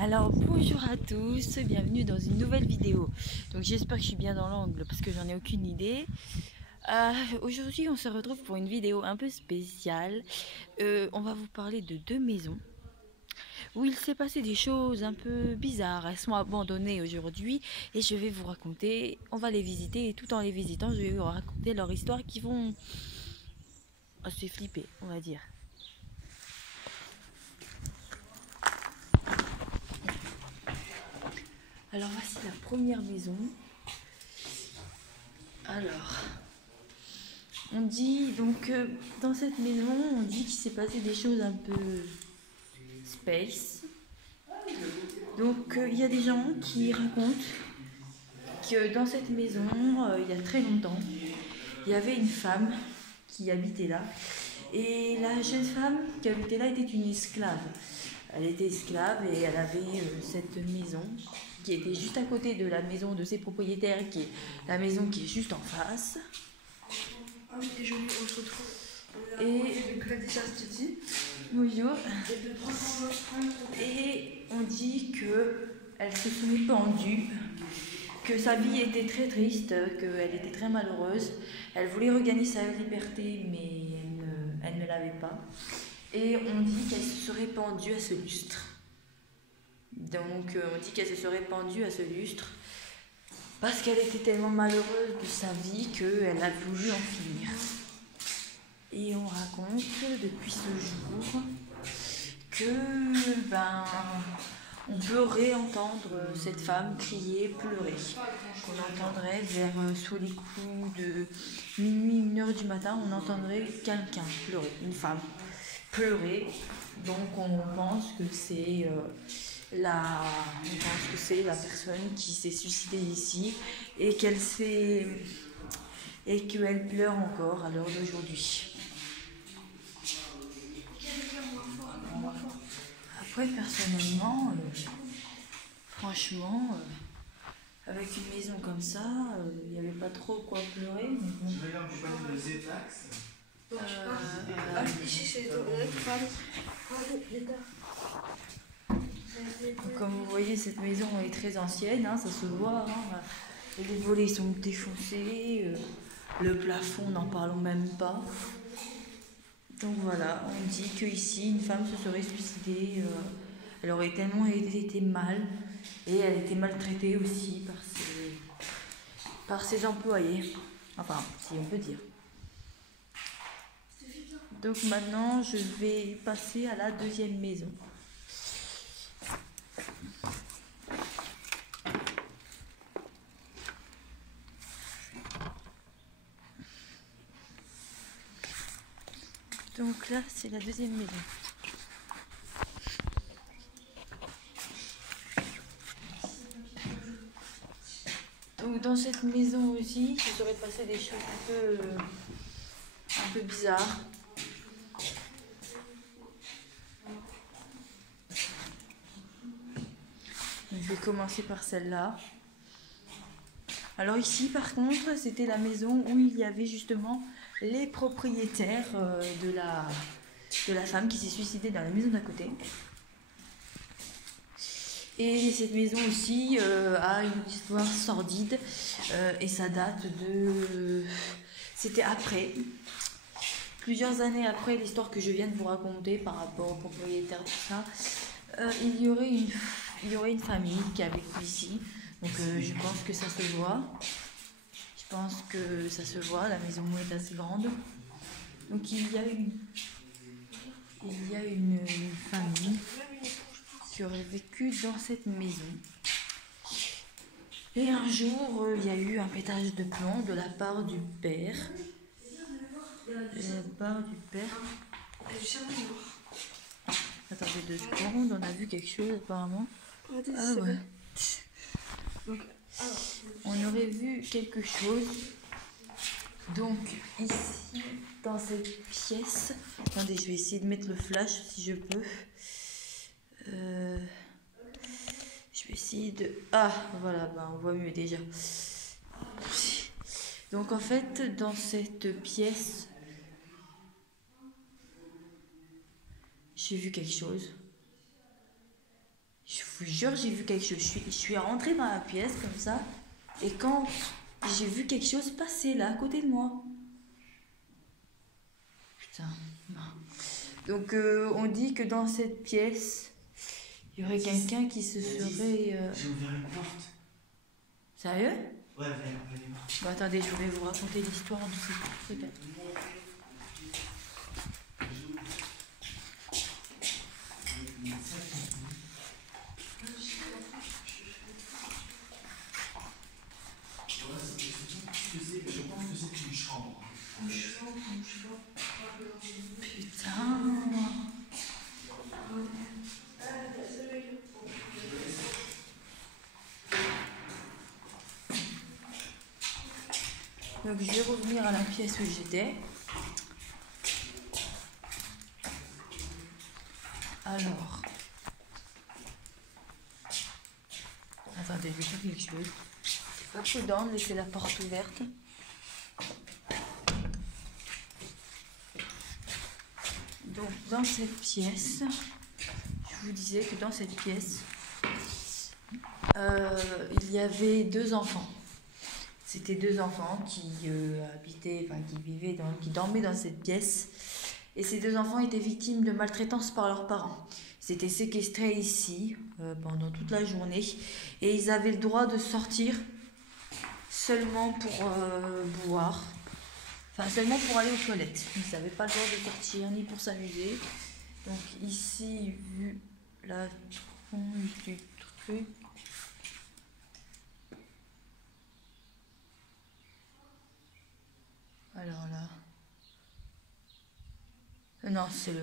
Alors bonjour à tous, bienvenue dans une nouvelle vidéo. Donc j'espère que je suis bien dans l'angle parce que j'en ai aucune idée. Aujourd'hui on se retrouve pour une vidéo un peu spéciale. On va vous parler de deux maisons où il s'est passé des choses un peu bizarres. Elles sont abandonnées aujourd'hui et je vais vous raconter, on va les visiter et tout en les visitant je vais vous raconter leur histoire qui vont assez flipper on va dire. Alors voici la première maison. Alors, on dit donc dans cette maison, on dit qu'il s'est passé des choses un peu space. Donc il y a des gens qui racontent que dans cette maison, il y a très longtemps, il y avait une femme qui habitait là. Et la jeune femme qui habitait là était une esclave. Elle était esclave et elle avait cette maison qui était juste à côté de la maison de ses propriétaires, qui est la maison qui est juste en face. Ah oui, et joli, on se retrouve. Et bonjour. Et on dit que elle se serait pendue, que sa vie était très triste, qu'elle était très malheureuse. Elle voulait regagner sa liberté, mais elle ne l'avait pas. Et on dit qu'elle se serait pendue à ce lustre. Donc on dit qu'elle se serait pendue à ce lustre parce qu'elle était tellement malheureuse de sa vie qu'elle a voulu en finir. Et on raconte depuis ce jour que on peut réentendre cette femme crier, pleurer. Qu'on entendrait vers sous les coups de minuit, 1h du matin, on entendrait quelqu'un pleurer, une femme pleurer. Donc on pense que c'est la personne qui s'est suicidée ici et qu'elle pleure encore à l'heure d'aujourd'hui. Après, personnellement, franchement, avec une maison comme ça, il n'y avait pas trop quoi pleurer. Mais bon. Comme vous voyez, cette maison est très ancienne, hein, ça se voit. Hein, les volets sont défoncés, le plafond, n'en parlons même pas. Donc voilà, on dit qu'ici, une femme se serait suicidée. Elle aurait tellement été mal et elle était maltraitée aussi par ses employés. Enfin, si on peut dire. Donc maintenant, je vais passer à la deuxième maison. Donc là, c'est la deuxième maison. Donc dans cette maison aussi, il se serait passé des choses un peu bizarres. Donc, je vais commencer par celle-là. Alors ici, par contre, c'était la maison où il y avait justement les propriétaires de la femme qui s'est suicidée dans la maison d'à côté. Et cette maison aussi a une histoire sordide et ça date de... C'était après, plusieurs années après l'histoire que je viens de vous raconter par rapport aux propriétaires, tout ça. Il y aurait une famille qui a vécu ici. Donc je pense que ça se voit. La maison est assez grande. Donc il y a une famille qui aurait vécu dans cette maison. Et un jour, il y a eu un pétage de plomb de la part du père. Attendez 2 secondes, on a vu quelque chose apparemment. Ah ouais. On aurait vu quelque chose. Donc ici, dans cette pièce, attendez, je vais essayer de mettre le flash si je peux. Je vais essayer de... Ah, voilà, on voit mieux déjà. Donc en fait, dans cette pièce, j'ai vu quelque chose. vous jure, j'ai vu quelque chose. Je suis rentrée dans la pièce comme ça. Et quand j'ai vu quelque chose passer là, à côté de moi. Putain. Non. Donc, on dit que dans cette pièce, il y aurait quelqu'un qui se serait... J'ai ouvert une porte. Sérieux? Ouais, venez voir. Bon, attendez, je vais vous raconter l'histoire de ce truc. Je pense que c'est une chambre. Putain. Donc je vais revenir à la pièce où j'étais. Alors. Attendez, je vais faire quelque chose. C'est pas prudent de laisser la porte ouverte. Donc dans cette pièce, je vous disais que dans cette pièce, il y avait 2 enfants. C'était 2 enfants qui qui dormaient dans cette pièce. Et ces 2 enfants étaient victimes de maltraitance par leurs parents. Ils étaient séquestrés ici pendant toute la journée. Et ils avaient le droit de sortir seulement pour boire. Enfin, seulement pour aller aux toilettes. Ils n'avaient pas le droit de sortir ni pour s'amuser. Donc ici, vu la tronche du truc... Alors là... Non, c'est le...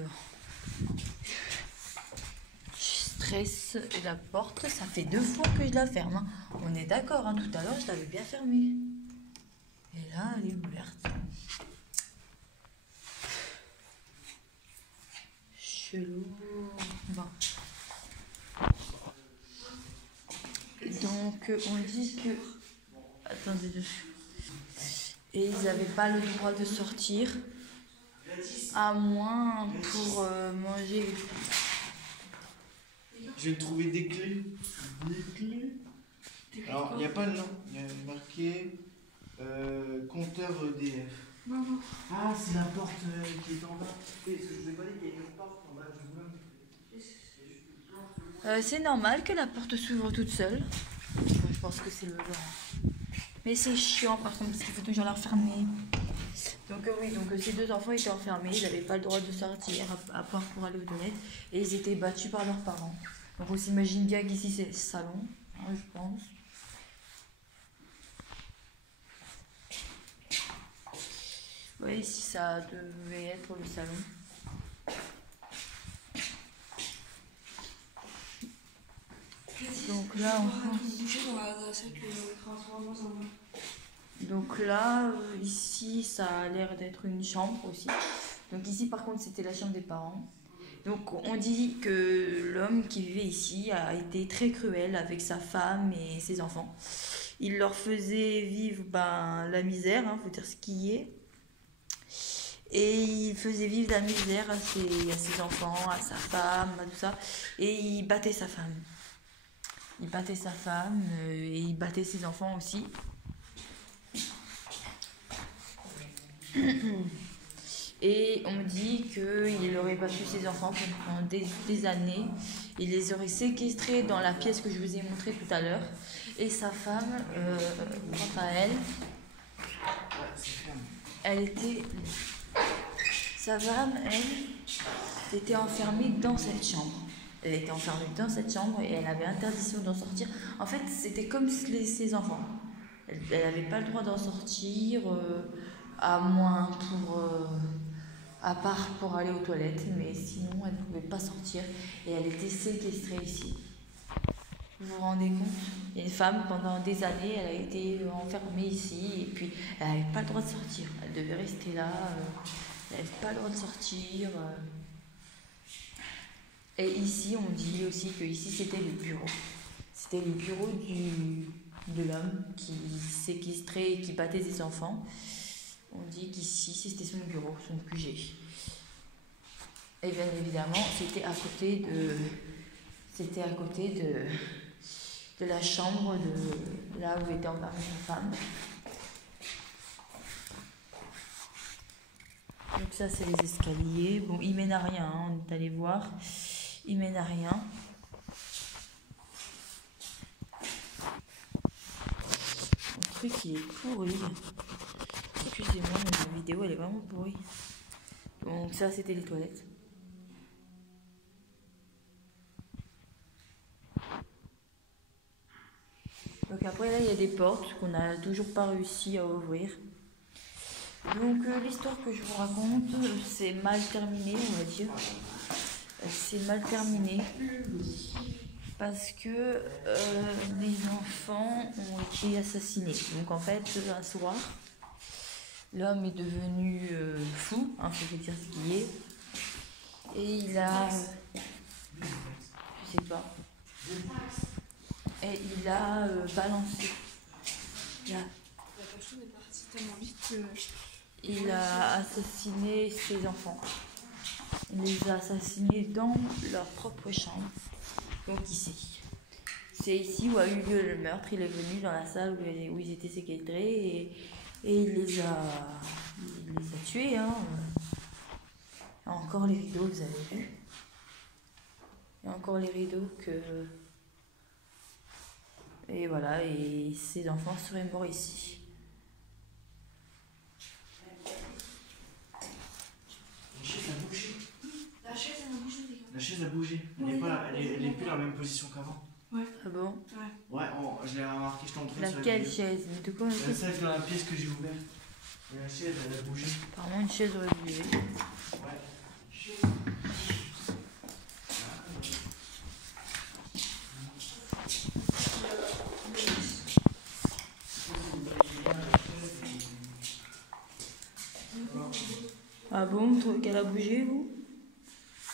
Je stresse la porte. Ça fait 2 fois que je la ferme. Hein. On est d'accord, hein. Tout à l'heure, je l'avais bien fermée. Et là, elle est ouverte. Chelou. Bon. Donc, on dit que... Attendez. Et ils n'avaient pas le droit de sortir. À moins pour manger. Je vais trouver des clés. Alors, il n'y a pas le nom. Il y a marqué compteur EDF. Non. Ah, c'est la porte qui est en bas. Oui, parce que je vous ai pas dit qu'il y a une porte en bas du boulot. C'est normal que la porte s'ouvre toute seule. Je pense que c'est le genre. Mais c'est chiant par contre parce qu'il faut toujours la refermer. Donc oui, ces 2 enfants étaient enfermés, ils n'avaient pas le droit de sortir à part pour aller aux toilettes. Et ils étaient battus par leurs parents. Donc on s'imagine bien qu'ici c'est le salon, hein, je pense. Oui, ici ça devait être le salon. Donc là, Donc là, ici, ça a l'air d'être une chambre aussi. Donc ici, par contre, c'était la chambre des parents. Donc on dit que l'homme qui vivait ici a été très cruel avec sa femme et ses enfants. Il leur faisait vivre la misère, faut dire ce qui est. Et il faisait vivre la misère à ses enfants, à sa femme, à tout ça. Et il battait sa femme. Il battait sa femme et il battait ses enfants aussi. Et on dit qu'il aurait battu ses enfants pendant des années. Il les aurait séquestrés dans la pièce que je vous ai montrée tout à l'heure. Et sa femme, quant à elle était... Sa femme, elle, était enfermée dans cette chambre. Elle était enfermée dans cette chambre et elle avait interdiction d'en sortir. En fait, c'était comme ses enfants. Elle n'avait pas le droit d'en sortir, à part pour aller aux toilettes, mais sinon elle ne pouvait pas sortir et elle était séquestrée ici. Vous vous rendez compte? Il y a une femme, pendant des années, elle a été enfermée ici et puis elle n'avait pas le droit de sortir. Elle devait rester là, elle n'avait pas le droit de sortir. Et ici, on dit aussi que ici c'était le bureau. C'était le bureau de l'homme qui séquestrait et qui battait ses enfants. On dit qu'ici c'était son bureau, son QG. Et bien évidemment, c'était à côté de C'était à côté de la chambre de là où était enfermée sa femme. Donc ça, c'est les escaliers. Bon, ils mènent à rien, hein, on est allé voir. Ils mènent à rien. Le truc, il est pourri. Excusez-moi, mais la vidéo, elle est vraiment pourrie. Donc ça, c'était les toilettes. Donc après, là, il y a des portes qu'on n'a toujours pas réussi à ouvrir. Donc l'histoire que je vous raconte, c'est mal terminé, on va dire. C'est mal terminé parce que les enfants ont été assassinés. Donc en fait, un soir, l'homme est devenu fou, hein, faut dire ce qu'il est. Et il a... je sais pas. Et il a balancé. La personne est partie tellement vite que... Il a assassiné ses enfants. Il les a assassinés dans leur propre chambre. Donc ici. C'est ici où a eu lieu le meurtre. Il est venu dans la salle où ils étaient séquestrés et il les a tués. Hein. Encore les rideaux, vous avez vu. Il y a encore les rideaux que... Et voilà, et ses enfants seraient morts ici. La chaise a bougé. Elle est plus dans la même position qu'avant. Ouais. Ah bon? Ouais, je l'ai remarqué, je t'en prie. Laquelle chaise? Mais de quoi? La chaise dans la pièce que j'ai ouverte. La chaise, elle a bougé. Apparemment, une chaise aurait bougé. Ouais. Ah bon, vous trouvez qu'elle a bougé, vous?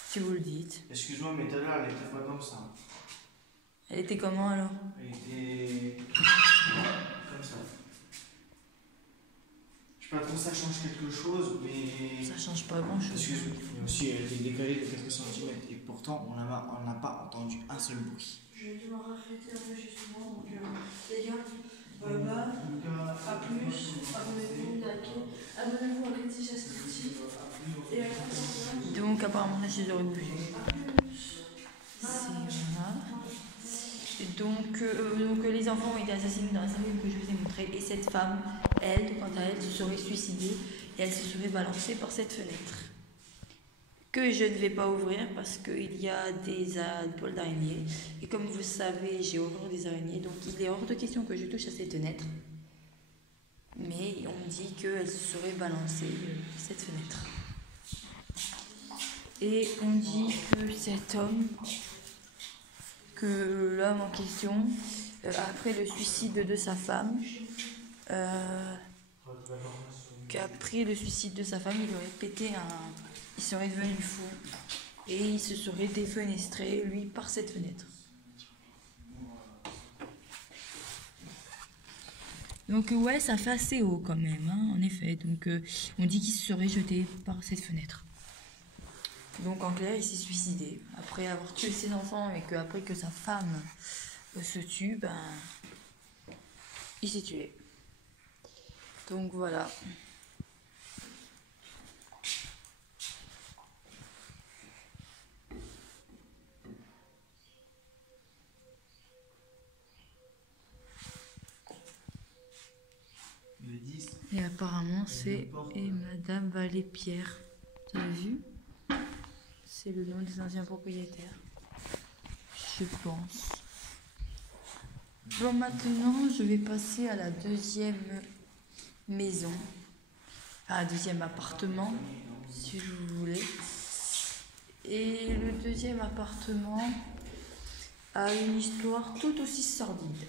Si vous le dites. Excuse-moi, mais tout à l'heure, elle était pas comme ça. Elle était comment alors? Elle était comme ça. Je sais pas trop, ça change quelque chose, mais... Ça change pas grand-chose. Excuse-moi, mais aussi elle était décalée de quelques centimètres et pourtant on n'a pas entendu un seul bruit. Je vais devoir rafléter un peu justement, donc les gars, à plus, abonnez-vous à Critique Chastity et à Donc apparemment la chaise aurait bougé. C'est voilà. Et donc les enfants ont été assassinés dans la cellule que je vous ai montrée. Et cette femme, elle, quant à elle, se serait suicidée et elle se serait balancée par cette fenêtre. Que je ne vais pas ouvrir parce qu'il y a des poils d'araignée. Et comme vous savez, j'ai horreur des araignées. Donc il est hors de question que je touche à cette fenêtre. Mais on me dit qu'elle se serait balancée cette fenêtre. Et on dit que cet homme, que l'homme en question, après le suicide de sa femme, qu'après le suicide de sa femme, il aurait pété il serait devenu fou et il se serait défenestré, lui, par cette fenêtre. Donc ouais, ça fait assez haut quand même, hein, en effet. Donc on dit qu'il se serait jeté par cette fenêtre. Donc en clair, il s'est suicidé. Après avoir tué ses enfants et qu'après que sa femme se tue, ben, il s'est tué. Donc voilà. Et apparemment c'est Madame Vallée-Pierre. Vous avez vu? C'est le nom des anciens propriétaires. Je pense. Bon, maintenant je vais passer à la deuxième maison. Enfin, deuxième appartement, si vous voulez. Et le deuxième appartement a une histoire tout aussi sordide.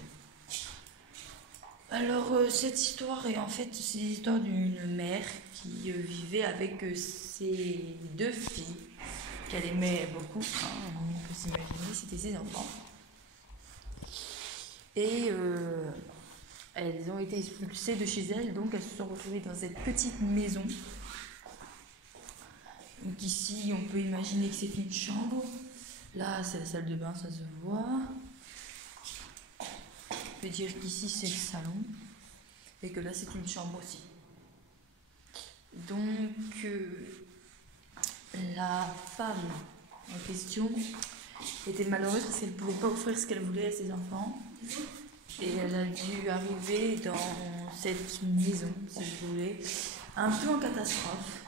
Alors, cette histoire est en fait, c'est l'histoire d'une mère qui vivait avec ses deux filles, qu'elle aimait beaucoup, hein, on peut s'imaginer, c'était ses enfants. Et elles ont été expulsées de chez elles, donc elles se sont retrouvées dans cette petite maison. Donc ici, on peut imaginer que c'est une chambre, Là, c'est la salle de bain, ça se voit. Je peux dire qu'ici, c'est le salon. Et que là, c'est une chambre aussi. Donc, la femme en question était malheureuse parce qu'elle ne pouvait pas offrir ce qu'elle voulait à ses enfants. Et elle a dû arriver dans cette maison, si vous voulez, un peu en catastrophe.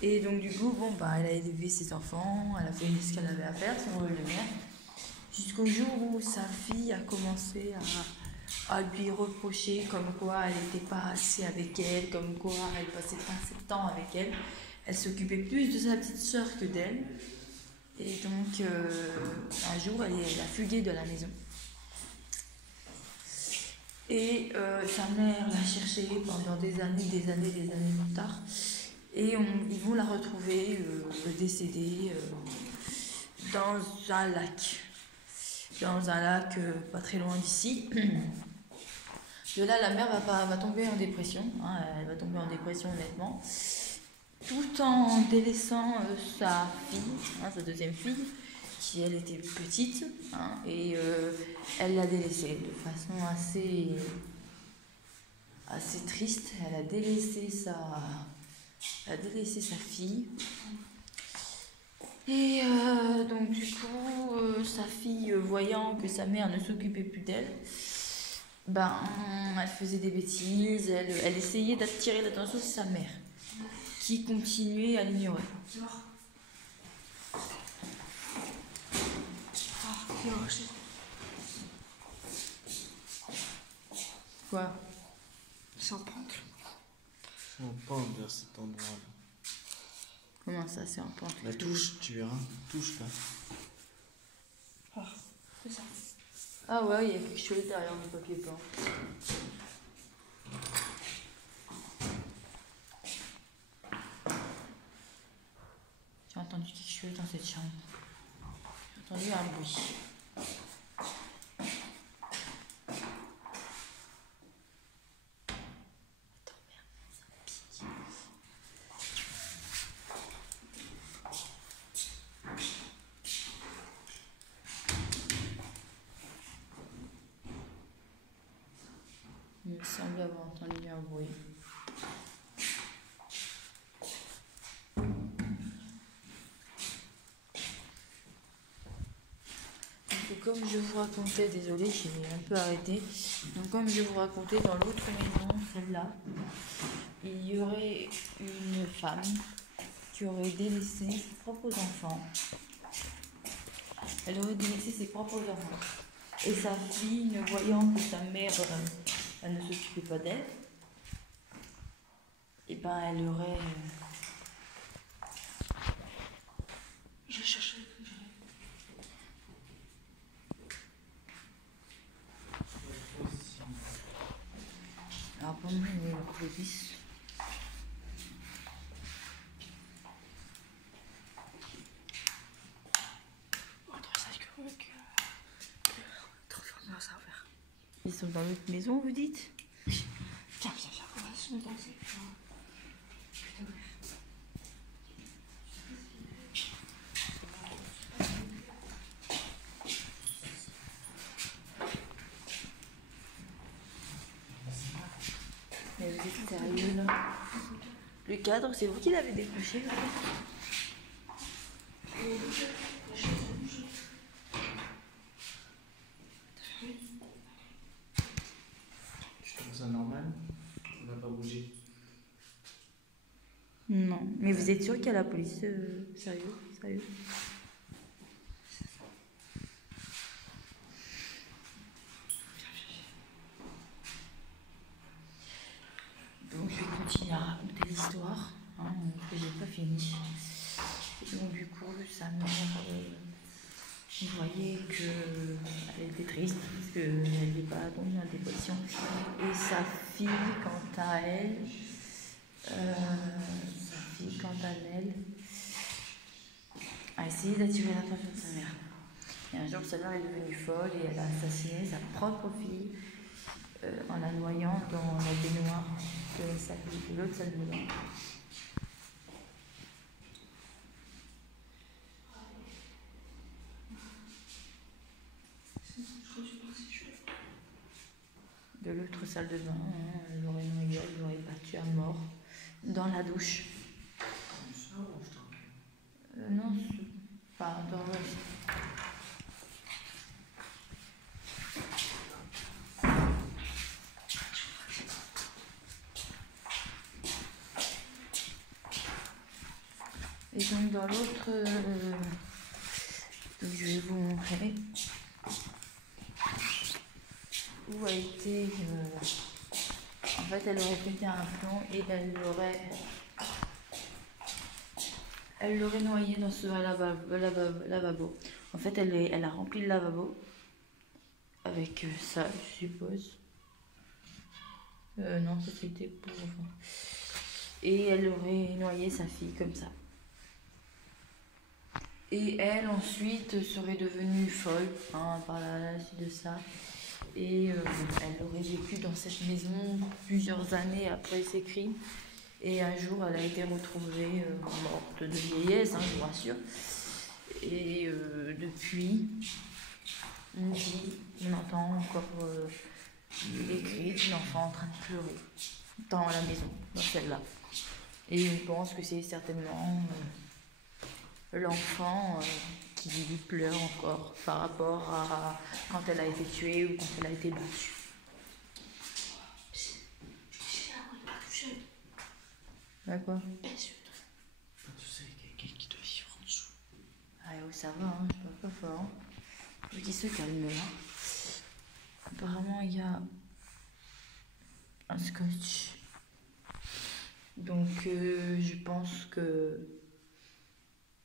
Et donc du coup, bon, bah, elle a élevé ses enfants, elle a fait ce qu'elle avait à faire, son rôle de mère, jusqu'au jour où sa fille a commencé à lui reprocher comme quoi elle n'était pas assez avec elle, comme quoi elle passait pas assez de temps avec elle. Elle s'occupait plus de sa petite sœur que d'elle. Et donc, un jour, elle a fugué de la maison. Et sa mère l'a cherchée pendant des années plus tard. Et ils vont la retrouver décédée dans un lac. Dans un lac pas très loin d'ici. De là, la mère va tomber en dépression. Hein, elle va tomber en dépression, honnêtement. Tout en délaissant sa fille, hein, sa deuxième fille, qui elle était petite, hein, et elle l'a délaissée de façon assez triste. Elle a délaissé sa fille. Et donc du coup, sa fille, voyant que sa mère ne s'occupait plus d'elle, ben, elle faisait des bêtises, elle essayait d'attirer l'attention de sa mère, qui continuait à l'ignorer. Quoi? Sans pente. C'est en pente vers cet endroit-là. Comment ça, c'est en pente? La touche, tu verras. Touche là. Ah, c'est ça. Ah ouais, il y a quelque chose derrière le papier peint. J'ai entendu quelque chose dans cette chambre. J'ai entendu un bruit. Attends, merde, ça pique. Il me semble avoir entendu un bruit. Donc, comme je vous racontais, désolée, j'ai un peu arrêté. Donc comme je vous racontais, dans l'autre maison, celle-là, il y aurait une femme qui aurait délaissé ses propres enfants. Elle aurait délaissé ses propres enfants. Et sa fille, ne voyant que sa mère elle ne s'occupait pas d'elle, et ben elle aurait... Je cherche. Alors pour moi, il y a la police. Ils sont dans l'autre maison, vous dites? Viens, ils sont dans cette... Mais vous êtes sérieux là? Le cadre, c'est vous qui l'avez décroché là? Tu trouves ça normal? On n'a pas bougé. Non. Mais vous êtes sûr qu'il y a la police? Sérieux? Sérieux? Donc je vais continuer à raconter l'histoire, hein, que j'ai pas fini. Et donc du coup, sa mère voyait qu'elle était triste parce qu'elle n'est pas tombée en dépression. Et sa fille, quant à elle, a essayé d'attirer l'attention de sa mère. Et un jour, sa mère est devenue folle et elle a assassiné sa propre fille en la noyant dans la baignoire de l'autre salle de bain. de l'autre salle de bain. Hein. Elle l'aurait noyé, elle l'aurait battu à mort dans la douche. Non, pas dans le... Et donc dans l'autre, donc je vais vous montrer où a été. En fait, elle aurait pété un plomb et elle l'aurait noyé dans ce lavabo. En fait, elle a rempli le lavabo avec ça, je suppose. Non, ça c'était pour. Et elle aurait noyé sa fille comme ça. Et elle ensuite serait devenue folle hein, par la suite de ça. Et elle aurait vécu dans cette maison plusieurs années après ses crimes. Et un jour, elle a été retrouvée morte de vieillesse, hein, je vous rassure. Et depuis, on entend encore les cris d'une enfant en train de pleurer dans la maison, dans celle-là. Et on pense que c'est certainement l'enfant qui pleure encore par rapport à quand elle a été tuée ou quand elle a été battue. Bah quoi? Tu sais, quelqu'un qui doit vivre en dessous. Ah ouais, ça va, hein, je parle pas fort. Faut qu'il se calme là. Apparemment, il y a un scotch. Donc, je pense que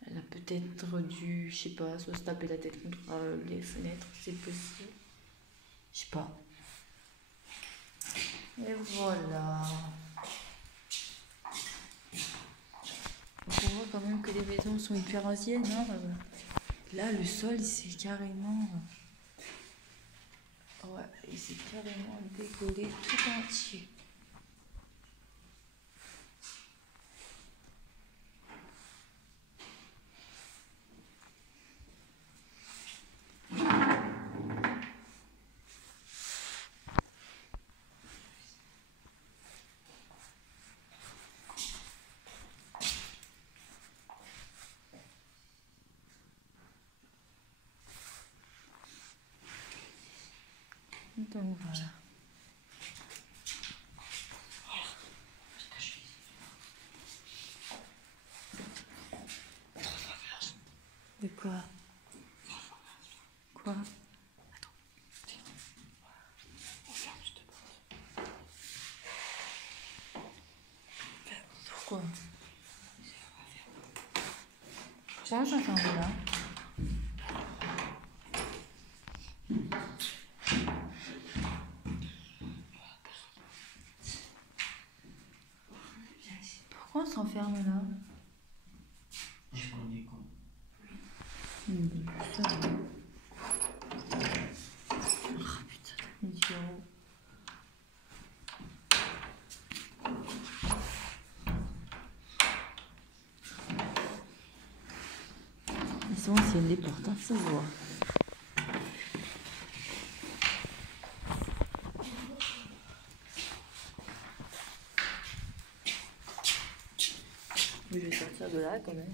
elle a peut-être dû, je sais pas, soit se taper la tête contre les fenêtres, c'est possible. Je sais pas. Et voilà. Donc on voit quand même que les maisons sont hyper anciennes. Hein. Là, le sol, c'est carrément... Ouais, il s'est carrément décollé tout entier. Donc voilà. De quoi? Quoi? Pourquoi? Pourquoi j'entends là? Pourquoi on s'enferme là? Je connais quoi. Putain. Oh putain, idiot. Ils sont anciennes les portes, hein, ça se voit. Mais je vais sortir de là quand même.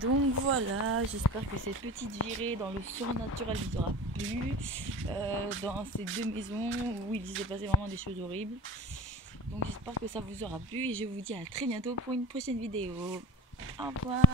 Donc voilà, j'espère que cette petite virée dans le surnaturel vous aura plu, dans ces deux maisons où il s'est passé vraiment des choses horribles. Donc j'espère que ça vous aura plu et je vous dis à très bientôt pour une prochaine vidéo. Au revoir.